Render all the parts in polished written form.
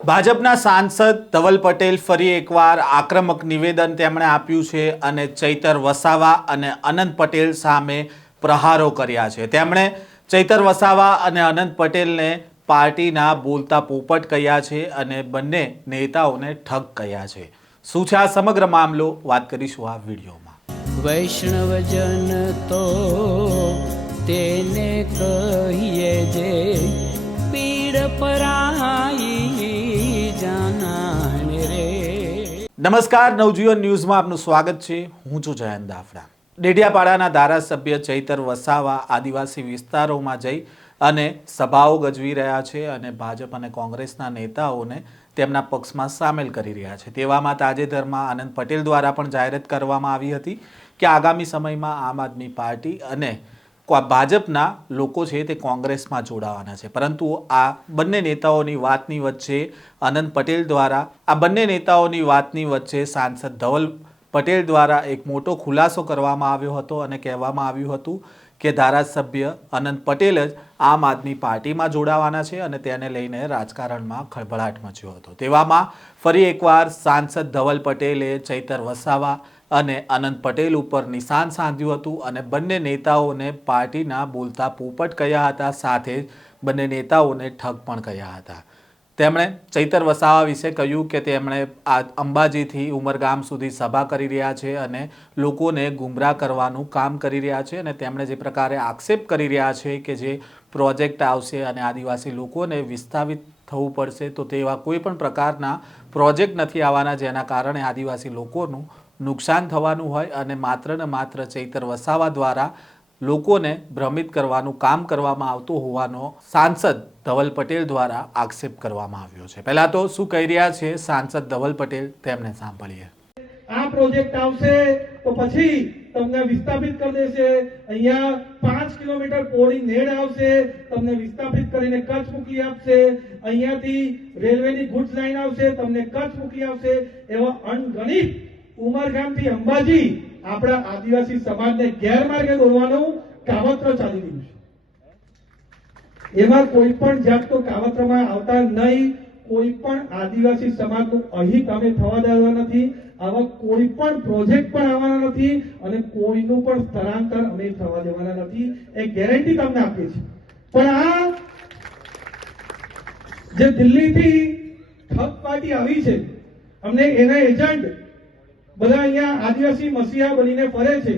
ભાજપના સાંસદ ધવલ પટેલ ફરી એકવાર આક્રમક નિવેદન તેમણે આપ્યું છે અને ચૈતર વસાવા અને અનંત પટેલ સામે પ્રહારો કર્યા છે। તેમણે ચૈતર વસાવા અને અનંત પટેલને પાર્ટીના બોલતા પોપટ કહ્યા છે અને બંને નેતાઓને ઠગ કહ્યા છે। શું છે આ સમગ્ર મામલો, વાત કરીશું આ વિડીયોમાં। વૈષ્ણવજન તો તેને કહીએ જે પીડ પરાઈ જાનાને રે। નમસ્કાર, નવજીવન ન્યૂઝમાં આપનું સ્વાગત છે। હું છું જયંત દાફડા। ડેડિયાપાડાના ધારાસભ્ય ચૈતર વસાવા આદિવાસી વિસ્તારોમાં જઈ અને સભાઓ ગજવી રહ્યા છે અને ભાજપ અને કોંગ્રેસના નેતાઓને તેમના પક્ષમાં સામેલ કરી રહ્યા છે। તેવામાં તાજેતરમાં આનંદ પટેલ દ્વારા પણ જાહેરાત કરવામાં આવી હતી કે આગામી સમયમાં આમ આદમી પાર્ટી અને ભાજપના લોકો છે તે કોંગ્રેસમાં જોડાવાના છે। પરંતુ આ બંને નેતાઓની વાતની વચ્ચે અનંત પટેલ દ્વારા સાંસદ ધવલ પટેલ દ્વારા એક મોટો ખુલાસો કરવામાં આવ્યો હતો અને કહેવામાં આવ્યું હતું કે ધારાસભ્ય અનંત પટેલ જ આમ આદમી પાર્ટીમાં જોડાવાના છે અને તેને લઈને રાજકારણમાં ખળભળાટ મચ્યો હતો। તેવામાં ફરી એકવાર સાંસદ ધવલ પટેલે ચૈતર વસાવા અને અનંત પટેલ ઉપર નિશાન સાધ્યું હતું અને બંને નેતાઓને પાર્ટીના બોલતા પોપટ કહ્યા હતા, સાથે જ બંને નેતાઓને ઠગ પણ કહ્યા હતા। તેમણે ચૈતર વસાવા વિશે કહ્યું કે તેમણે આ અંબાજીથી ઉમરગામ સુધી સભા કરી રહ્યા છે અને લોકોને ગુમરાહ કરવાનું કામ કરી રહ્યા છે અને તેમણે જે પ્રકારે આક્ષેપ કરી રહ્યા છે કે જે પ્રોજેક્ટ આવશે અને આદિવાસી લોકોને વિસ્થાપિત થવું પડશે, તો તેવા કોઈ પણ પ્રકારના પ્રોજેક્ટ નથી આવવાના જેના કારણે આદિવાસી લોકોનું નુકસાન થવાનું હોય અને માત્ર ને માત્ર ચૈતર વસાવા દ્વારા લોકોને ભ્રમિત કરવાનું કામ કરવામાં આવતું હોવાનો સાંસદ ધવલ પટેલ દ્વારા આક્ષેપ કરવામાં આવ્યો છે। પહેલા તો શું કહી રહ્યા છે સાંસદ ધવલ પટેલ, તેમને સાંભળીએ। આ પ્રોજેક્ટ આવશે તો પછી તમને વિસ્થાપિત કરી દેશે। અહીંયા 5 કિલોમીટર પોળી નેડ આવશે, તમને વિસ્થાપિત કરીને કચ્છ મોકલી આપશે। અહીંયાથી રેલવેની ગુડ્સ લાઈન આવશે, તમને કચ્છ મોકલી આપશે। એવા અનગણિત ઉમરગામથી અંબાજી આપણા આદિવાસી સમાજને ગેરમાર્ગે દોરવાનું કાવતરો ચાલી રહ્યું છે। એમાં કોઈ પણ જાતનો કાવતરામાં આવતા નહીં। કોઈ પણ આદિવાસી સમાજનું અહિત અમે થવા દેવા નથી। આવા કોઈ પણ પ્રોજેક્ટ પણ આવવાના નથી અને કોઈનું પણ સ્થળાંતર અમે થવા દેવાના નથી, એ ગેરંટી તમને આપીએ છીએ। પણ આ જે દિલ્હીથી ઠગ પાર્ટી આવી છે, અમને એના એજન્ટ બધા અહીંયા આદિવાસી મસીહા બનીને ફરે છે।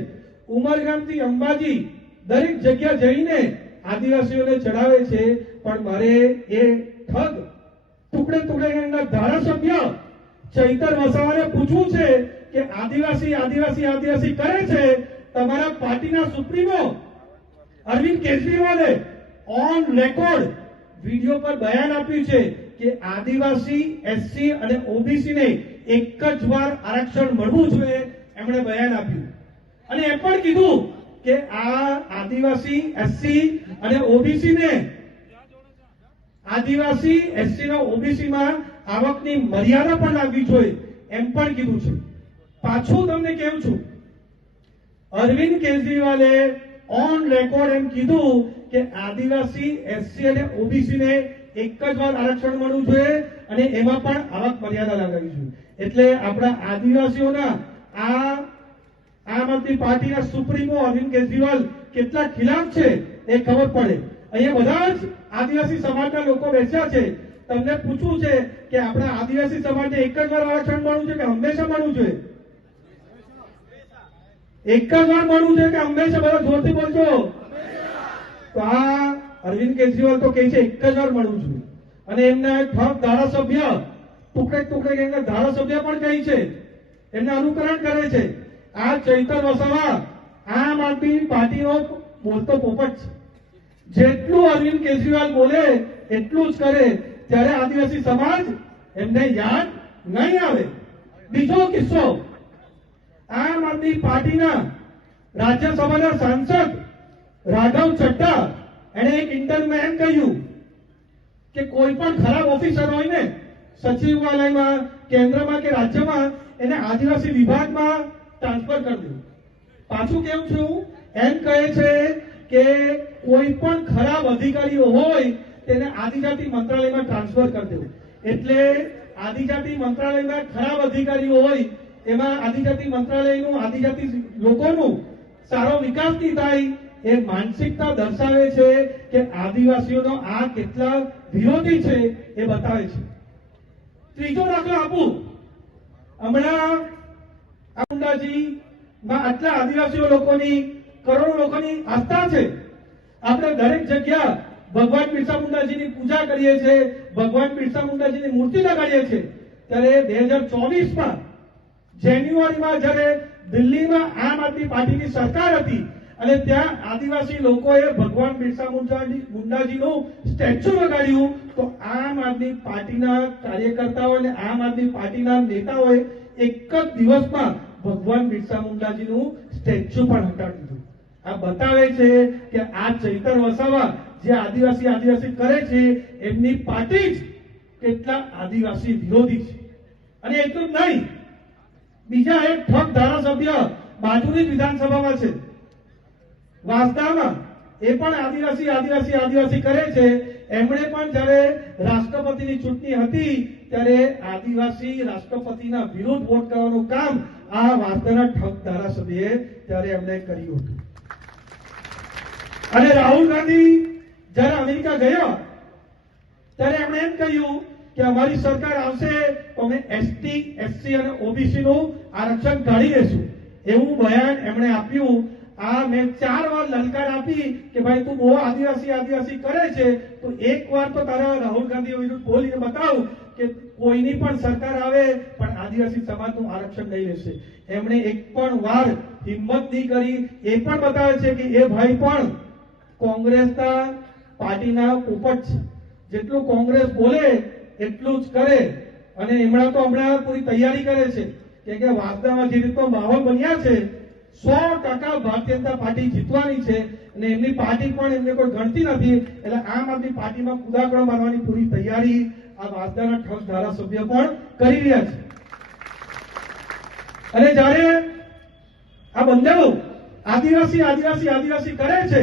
ઉમરગામથી અંબાજી દરેક જગ્યા જઈને આદિવાસીઓને ચડાવે છે। પણ મારે એ ઠગ ટુકડે ટુકડે ધારાસભ્ય ચૈતર વસાવાને પૂછવું છે કે આદિવાસી આદિવાસી આદિવાસી કરે છે, તમારા પાર્ટીના સુપ્રીમો અરવિંદ કેજરીવાલે ઓન રેકોર્ડ વિડીયો પર બયાન આપ્યું છે કે આદિવાસી, એસસી અને ઓબીસી ને એક જ વાર આરક્ષણ મળવું જોઈએ, એમણે બયાન આપ્યું અને એમ પણ કીધું કે આ આદિવાસી, એસસી અને ઓબીસી ને આદિવાસી, એસસી અને ઓબીસી માં આવકની મર્યાદા પણ લાગવી જોઈએ, એમ પણ કીધું છે। પાછું તમને કહું છું, અરવિંદ કેજરીવાલે ઓન રેકોર્ડ એમ કીધું કે આદિવાસી, એસસી અને ઓબીસી ને એક જ વાર આરક્ષણ મળવું જોઈએ અને એમાં પણ આવક મર્યાદા લગાવવી જોઈએ। એટલે આપણા આદિવાસીઓના આ આમ આદમી પાર્ટીના સુપ્રીમો અરવિંદ કેજરીવાલ કેટલા ખિલાફ છે એ ખબર પડે। અહીંયા બધા જ આદિવાસી સમાજના લોકો બેસ્યા છે। તમને પૂછવું છે કે આપણા આદિવાસી સમાજને એક જ વાર આરક્ષણ મળવું છે કે હંમેશા મળવું જોઈએ? એક જ વાર મળવું છે કે હંમેશા? બધા જોરથી બોલજો। તો આ અરવિંદ કેજરીવાલ તો કહે છે એક જ વાર મળવું જોઈએ અને એમના ઠગ ધારાસભ્ય ટુકડે ટુકડે એમના ધારાસભ્ય પણ કહે છે, એમને અનુકરણ કરે છે। આ ચૈતર વસાવા આમ આદમી પાર્ટીનો બોલતો પોપટ છે। જેટલું અરવિંદ કેજરીવાલ બોલે એટલું જ કરે, ત્યારે આદિવાસી સમાજ એમને યાદ નહીં આવે। બીજો કિસ્સો, આમ આદમી પાર્ટીના રાજ્યસભાના સાંસદ રાઘવ ચડ્ડા, એને એક ઇન્ટરવ્યુમાં એમ કહ્યું કે કોઈ પણ ખરાબ ઓફિસર હોય ને સચિવાલયમાં, કેન્દ્રમાં કે રાજ્યમાં, એને આદિવાસી વિભાગમાં ટ્રાન્સફર કરી દેવું। પાછું કેવું છું, એમ કહે છે કે કોઈ પણ ખરાબ અધિકારીઓ હોય તેને આદિજાતિ મંત્રાલયમાં ટ્રાન્સફર કરી દેવું। એટલે આદિજાતિ મંત્રાલયમાં ખરાબ અધિકારીઓ હોય એમાં આદિજાતિ મંત્રાલયનું આદિજાતિ લોકોનું સારો વિકાસ નહીં થાય એ માનસિકતા દર્શાવે છે કે આદિવાસીઓનો આ કેટલા વિરોધી છે એ બતાવે છે. ત્રીજો દાખલો આપું. હમણાં મુંડાજીમાં આટલા આદિવાસીઓ લોકોની કરોડો લોકોની આસ્થા છે. આપણે દરેક જગ્યા ભગવાન બિરસા મુંડાજીની પૂજા કરીએ છીએ, ભગવાન બિરસા મુંડાજીની મૂર્તિ લગાડીએ છીએ. ત્યારે 2024માં જાન્યુઆરીમાં જ્યારે દિલ્હીમાં આમ આદમી પાર્ટીની સરકાર હતી અને ત્યાં આદિવાસી લોકોએ ભગવાન બિરસા મુંડાજીનું સ્ટેચ્યુ લગાડ્યું, તો આમ આદમી પાર્ટીના કાર્યકર્તાઓ અને આમ આદમી પાર્ટીના નેતાઓએ એક જ દિવસમાં ભગવાન બિરસા મુંડાજીનું સ્ટેચ્યુ પણ હટાવી દીધું. આ બતાવે છે કે આ ચૈતર વસાવા જે આદિવાસી કરે છે એમની પાર્ટી જ કેટલા આદિવાસી વિરોધી છે. અને એટલું જ નહીં, બીજા એક ઠગ ધારાસભ્ય બાજુની વિધાનસભામાં છે વાંસદામાં, એ પણ આદિવાસી કરે છે. એમણે પણ જ્યારે રાષ્ટ્રપતિની ચૂંટણી હતી ત્યારે આદિવાસી રાષ્ટ્રપતિના વિરુદ્ધ વોટ કરવાનું કામ આ વાંસદાના ઠગ ધારાસભ્યએ ત્યારે એમણે કર્યું હતું. અને રાહુલ ગાંધી જ્યારે અમેરિકા ગયા ત્યારે એમણે એમ કહ્યું કે અમારી સરકાર આવશે તો અમે ST, SC અને OBC નું આરક્ષણ કાઢી લેશું, એવું બયાન એમણે આપ્યું. આ મેં 4 વાર લલકાર આપી કે ભાઈ તું બહુ આદિવાસી કરે છે, તો એક વાર તો તારા રાહુલ ગાંધી વિરુદ્ધ બોલીને બતાવ કે કોઈની પણ સરકાર આવે પણ આદિવાસી સમાજનું આરક્ષણ નહીં લેશે. એમણે એક પણ વાર હિંમત નહીં કરી. એ પણ બતાવે છે કે એ ભાઈ પણ કોંગ્રેસના પાર્ટીના પોપટ છે. જેટલું કોંગ્રેસ બોલે એટલું જ કરે. અને હમણાં પૂરી તૈયારી કરે છે કે વાંસદામાં જે રીતનો માહોલ બન્યા છે 100% ભારતીય જનતા પાર્ટી જીતવાની છે અને એમની પાર્ટી પણ એમને કોઈ ગણતી નથી. એટલે આમ આદમી પાર્ટીમાં કુદાકડો મારવાની પૂરી તૈયારી આ વાંસદાના ઠગ ધારાસભ્ય પણ કરી રહ્યા છે. અને જ્યારે આ બંનેઓ આદિવાસી કરે છે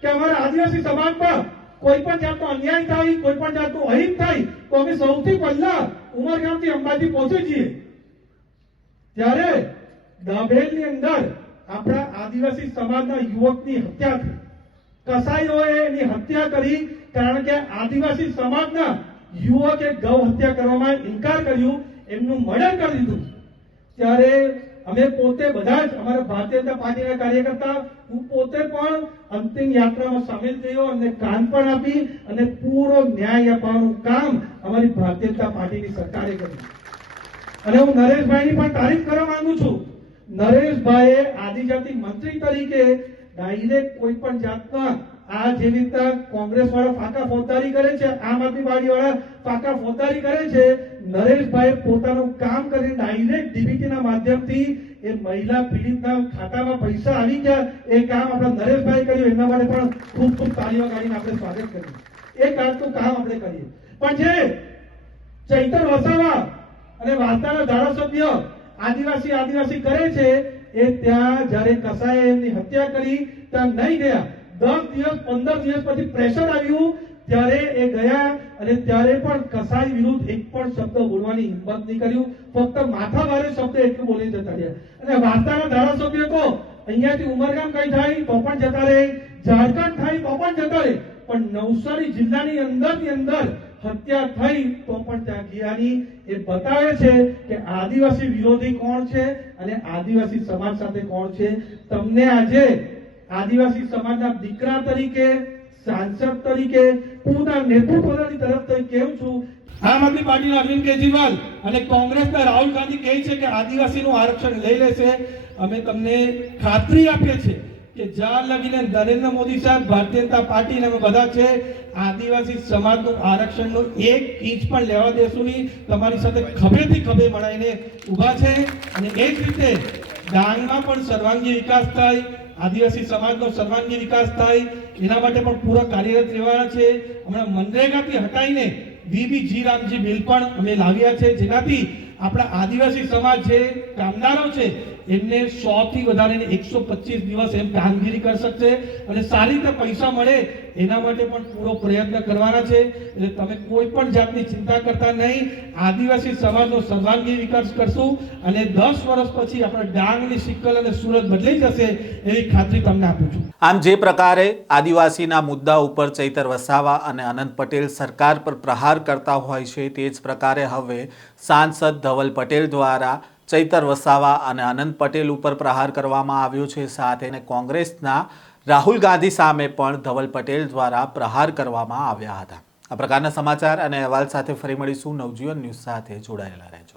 કે અમારા આદિવાસી સમાજમાં કોઈ પણ જાતનો અન્યાય થાય, કોઈ પણ જાતનું અહિત થાય તો અમે સૌથી પહેલા ઉમરગામથી અંબાજી પહોંચી છીએ. ત્યારે દાભેલની અંદર આપણા આદિવાસી સમાજના યુવકની હત્યા થઈ. કસાઈઓએ એની હત્યા કરી કારણ કે આદિવાસી સમાજના યુવકે ગૌ હત્યા કરવામાં ઇનકાર કર્યું, એમનું મર્ડર કરી દીધું. ત્યારે અમે પોતે બધા જ અમારા ભારતીય જનતા પાર્ટીના કાર્યકર્તા, હું પોતે પણ અંતિમ યાત્રામાં સામેલ થયો અને કાન પણ આપી અને પૂરો ન્યાય અપાવવાનું કામ અમારી ભારતીય જનતા પાર્ટીની સરકારે કર્યું. અને હું નરેશભાઈની પણ તારીફ કરવા માંગુ છું. નરેશભાઈએ આદિજાતિ મંત્રી તરીકે ડાયરેક્ટ કોઈ પણ જાતના આ જે રીતના કોંગ્રેસ વાળા ફાકા ફોજદારી કરે છે, આમ આદમી પાર્ટી વાળા ફાકા ફોજદારી કરે છે, નરેશભાઈ પોતાનું કામ કરીને ડાયરેક્ટ ડીબીટીના માધ્યમથી એ મહિલા પીડિતના ખાતામાં પૈસા આવી ગયા. એ કામ આપણા નરેશભાઈ કર્યું. એમના માટે પણ ખૂબ ખૂબ તાળીઓ કાઢીને આપણે સ્વાગત કર્યું. એ કામનું કામ આપણે કરીએ. પણ જે ચૈતર વસાવા અને વાંસદાના ધારાસભ્ય આદિવાસી કરે છે એ ત્યાં જ્યારે કસાએ એમની હત્યા કરી ત્યાં નહીં ગયા. 10 દિવસ 15 દિવસ પછી પ્રેશર આવ્યું ત્યારે એ ગયા અને ત્યારે પણ કસાઈ વિરુદ્ધ એક પણ શબ્દ બોલવાની હિંમત નહીં કર્યું. ફક્ત માથા ભારે શબ્દ એટલું બોલી જતા રહ્યા. અને વાંસદાના ધારાસભ્ય તો અહીંયાથી ઉમરગામ કઈ થાય તો પણ જતા રહે, ઝારખંડ થાય તો પણ જતા રહે, પણ નવસારી જિલ્લાની અંદર હત્યા થઈ તો પણ ત્યાં ગયાની. એ બતાવે છે કે આદિવાસી વિરોધી કોણ છે અને આદિવાસી સમાજ સાથે કોણ છે. તમને આજે આદિવાસી સમાજના દીકરા તરીકે, સાંસદ તરીકે, પૂરના નેતૃત્વની તરફથી કહું છું, આમ આદમી પાર્ટીના અરવિંદ કેજરીવાલ અને કોંગ્રેસના રાહુલ ગાંધી કહે છે કે આદિવાસીનું આરક્ષણ લઈ લેશે. અમે તમને ખાતરી આપીએ છીએ કે જ્યાં લગીને નરેન્દ્ર મોદી સાહેબ, ભારતીય જનતા પાર્ટી અને અમે બધા છે, આદિવાસી સમાજનું આરક્ષણનું 1 ઇંચ પણ લેવા દેશું નહીં. તમારી સાથે ખભેથી ખભે મળાઈને ઊભા છે. અને એ જ રીતે ડાંગમાં પણ સર્વાંગી વિકાસ થાય, આદિવાસી સમાજનો સર્વાંગી વિકાસ થાય, એના માટે પણ પૂરા કાર્યરત રહેવાના છે. હમણાં મનરેગાથી હટાવીને VBG રામજી બિલ પણ અમે લાવ્યા છે, જેનાથી આપણા આદિવાસી સમાજ છે, કામદારો છે, એમને 100 થી વધારીને 125 દિવસ એમ કામગીરી કરી શકશે અને સારી રીતે પૈસા મળે એના માટે પણ પૂરો પ્રયત્ન કરવાના છે. એટલે તમે કોઈ પણ જાતની ચિંતા કરતા નહીં. આદિવાસી સમાજનો સર્વાંગી વિકાસ કરશું અને 10 વર્ષ પછી આપણે ડાંગની સિક્કલ અને સુરત બદલાઈ જશે એવી ખાતરી તમને આપું છું. આમ જે પ્રકારે આદિવાસીના મુદ્દા ઉપર ચૈતર વસાવા અને અનંત પટેલ સરકાર પર પ્રહાર કરતા હોય છે, તે જ પ્રકારે હવે સાંસદ ધવલ પટેલ દ્વારા ચૈતર વસાવા અને અનંત પટેલ ઉપર પ્રહાર કરવામાં આવ્યો છે. સાથે કોંગ્રેસના રાહુલ ગાંધી સામે પણ ધવલ પટેલ દ્વારા પ્રહાર કરવામાં આવ્યા હતા. આ પ્રકારના સમાચાર અને અહેવાલ સાથે ફરી મળીશું. નવજીવન ન્યૂઝ સાથે જોડાયેલા રહેજો.